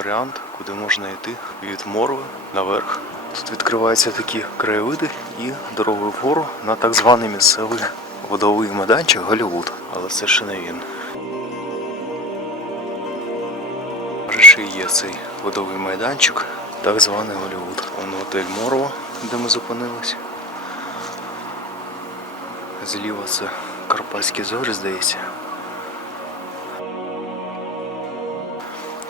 варіант, куди можна йти від Морви наверх. Тут відкриваються такі краєвиди і дорогою вгору на так званий місцевий водовий майданчик Голлівуд. Але це ще не він. Може, ще є цей водовий майданчик, так званий Голлівуд. Вон готель Морва, де ми зупинились. Зліва це Карпатські зорі, здається.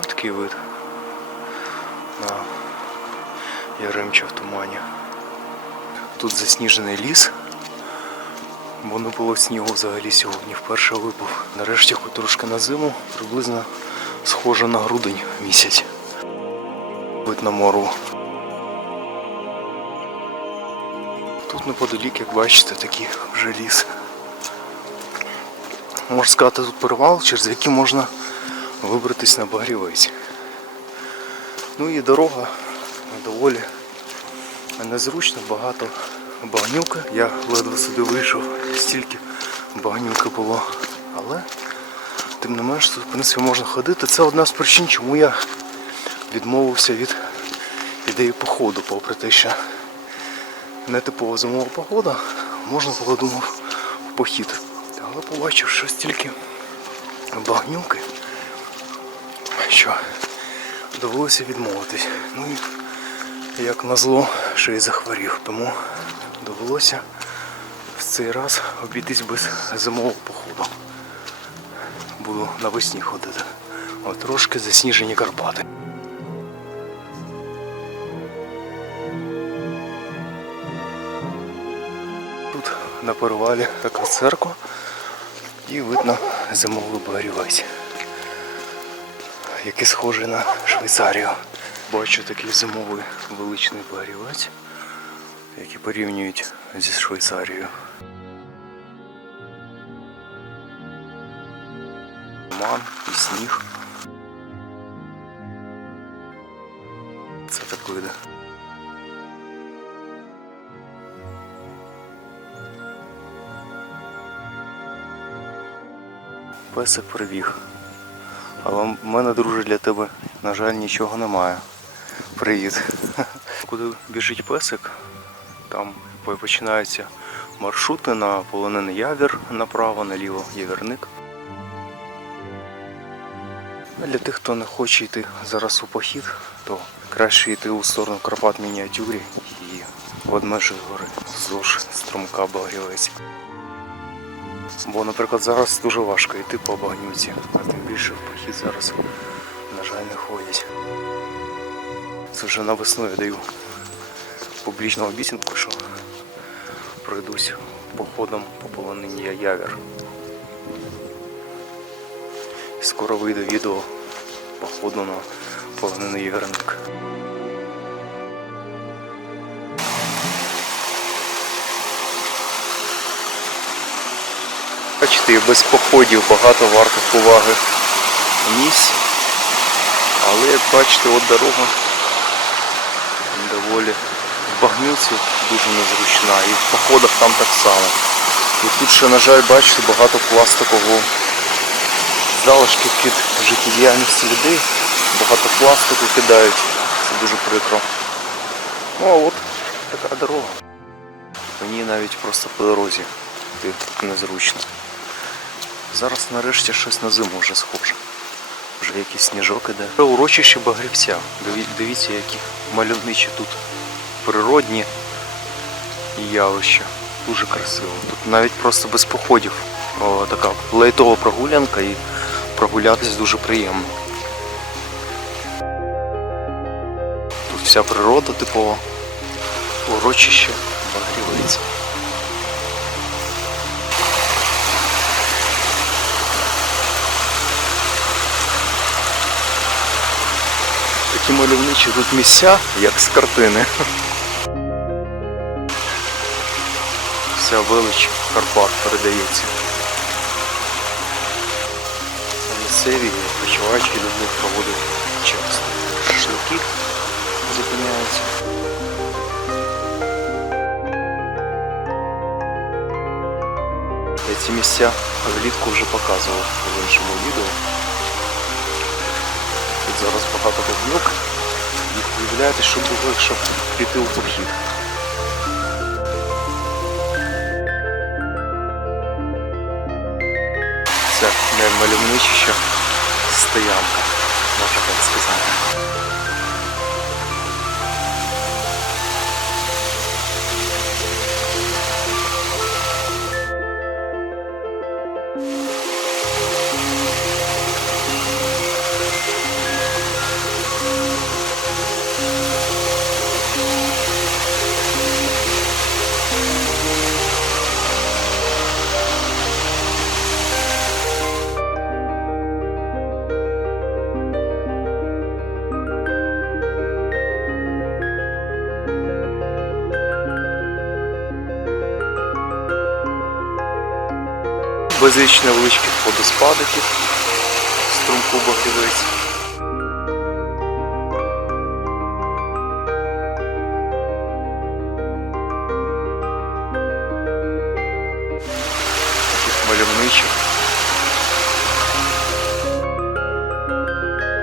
Ось Такий вид Яремче в тумані. Тут засніжений ліс, бо не було снігу взагалі сьогодні, вперше випав. Нарешті хоч трошки на зиму, приблизно схоже на грудень місяць. Вид на мору. Тут неподалік, як бачите, такий вже ліс. Можна сказати, тут перевал, через який можна вибратись на багрівець. Ну і дорога доволі незручна, багато багнюки. Я ледве сюди вийшов, стільки багнюки було. Але тим не менш тут в принципі можна ходити. Це одна з причин, чому я відмовився від ідеї походу, попри те, що не типова зимова погода, можна було думав в похід. Але побачив, що стільки багнюки, що довелося відмовитись. Ну і як назло, ще й захворів. Тому довелося в цей раз обійтись без зимового походу. Буду навесні ходити. От трошки засніжені Карпати. Тут на перевалі така церква і видно зимовий багрівець, який схожий на Швейцарію. Бачу такий зимовий величний багрівець, який порівнюють зі Швейцарією. Туман і сніг. Це так вийде. Песик прибіг. Але в мене, друже, для тебе, на жаль, нічого немає. Привіт. Куди біжить песик, там починаються маршрути на полонений явір направо, наліво явірник. Для тих, хто не хоче йти зараз у похід, то краще йти у сторону Карпат мініатюрі і Ведмежої гори вздовж струмка Багрівець. Бо, наприклад, зараз дуже важко йти по багнюці, а тим більше в похід зараз, на жаль, не ходять. Це вже на весну я даю публічну обіцянку, що пройдусь походом по полонині. Скоро вийде відео походу на полонений Явірник. Бачите, без походів багато вартих уваги місць. Але як бачите, от дорога доволі в багнюці дуже незручна і в походах там так само. І тут ще, на жаль, бачите, багато пластикового залишків від життєдіяльності людей. Багато пластику кидають. Це дуже прикро. Ну а от така дорога. Мені навіть просто по дорозі йти незручно. Зараз нарешті щось на зиму вже схоже. Вже якийсь сніжок іде. Урочище Багрівця. Дивіться, які мальовничі тут природні явища. Дуже красиво. Тут навіть просто без походів. О, така лейтова прогулянка і прогулятись дуже приємно. Тут вся природа типова. Урочище Багрівець. Такі мальовничі тут місця, як з картини. Вся велич Карпат передається. А Місцеві відпочивачі люблять проводити час. Шашлики зупиняються. Ці місця влітку вже показував в іншому відео. Зараз багато бабьок. І уявляєте, що було, якщо піти у похід. Це наймальовничіша стоянка, можна так сказати. Безліч невеличких водоспадиків, струмку бахівець. Таких мальовничих.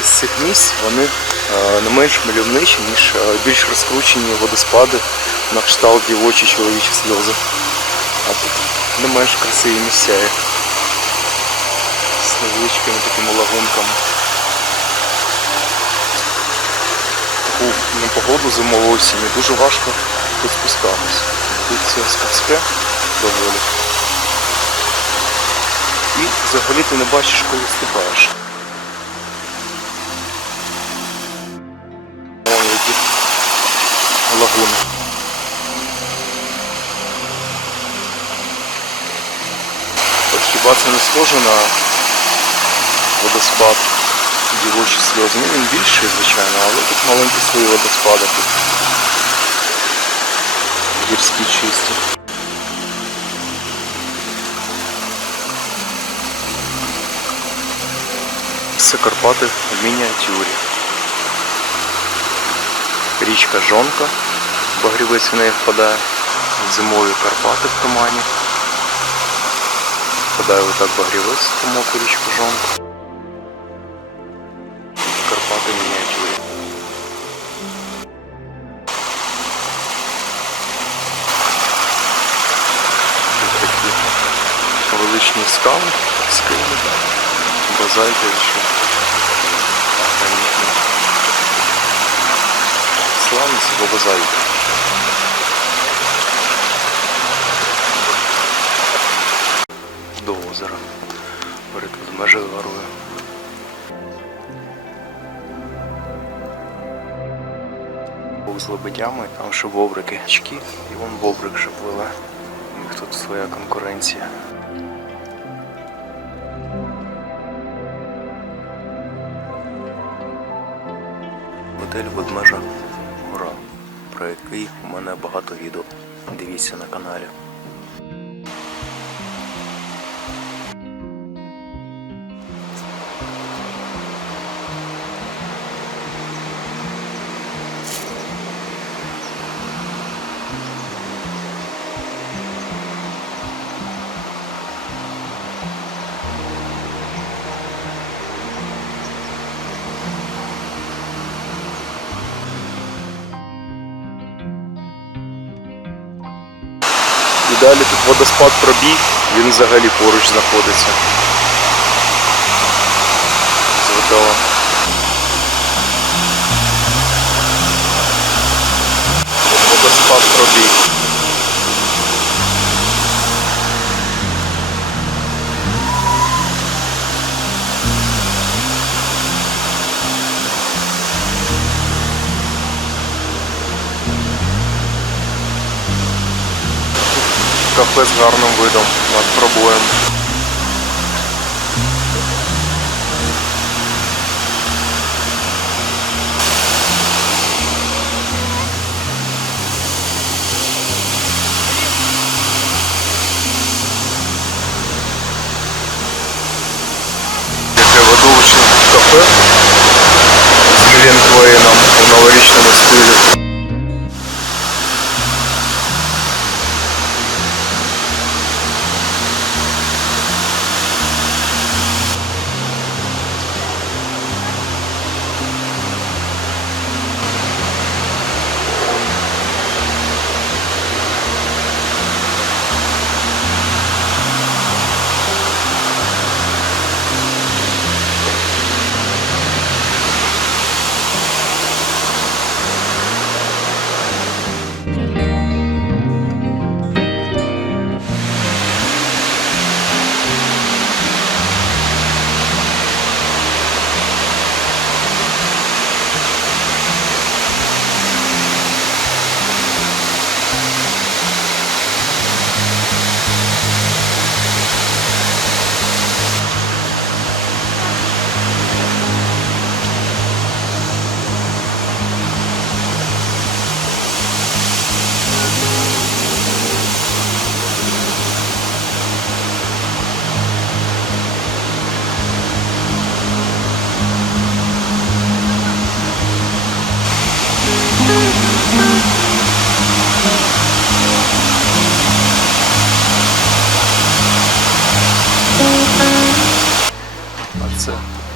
З цих місць вони е, не менш мальовничі, ніж е, більш розкручені водоспади на кшталт дівочі чоловічі сльози. А тут не менш красиві місця. З невеличкими такими лагунками. Таку непогоду зимову осінню дуже важко тут спускатись. Тут це складське доволі. І взагалі ти не бачиш, коли ступаєш. Хіба це не схоже на водоспад дівочі сльози? Ну він більший, звичайно, але тут маленькі свої водоспади тут. Гірські чисті. Це Карпати в мініатюрі. Річка Жонка, багрівець в неї впадає. Зимові Карпати в тумані. Впадає отак багрівець в тумоку річку Жонку. Карпати в мініатюрі. Тут такі величні скали, скили, базальти ще. Гранітні. Славність або озера. Перед межею горою. Був з лебедями, там ще бобрики очки, і вон бобрик ще пливе. У них тут своя конкуренція. Готель Ведмежа Гора, про який у мене багато відео. Дивіться на каналі. Далі тут водоспад пробіг, він взагалі поруч знаходиться. З готелем. Водоспад пробіг. Кафе з гарним видом над пробоєм. Яке видовищне кафе з Глінтвейном у новорічному стилі.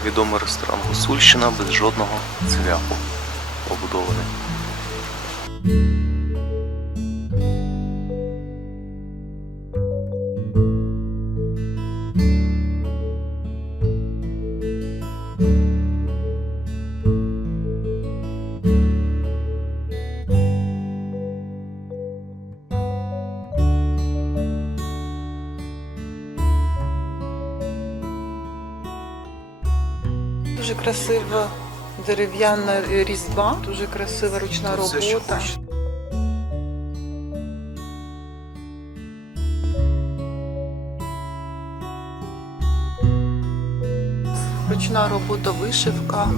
Відомий ресторан Гусульщина без жодного цвяху побудований. Красива дерев'яна різьба, дуже красива ручна робота. Ручна робота, вишивка.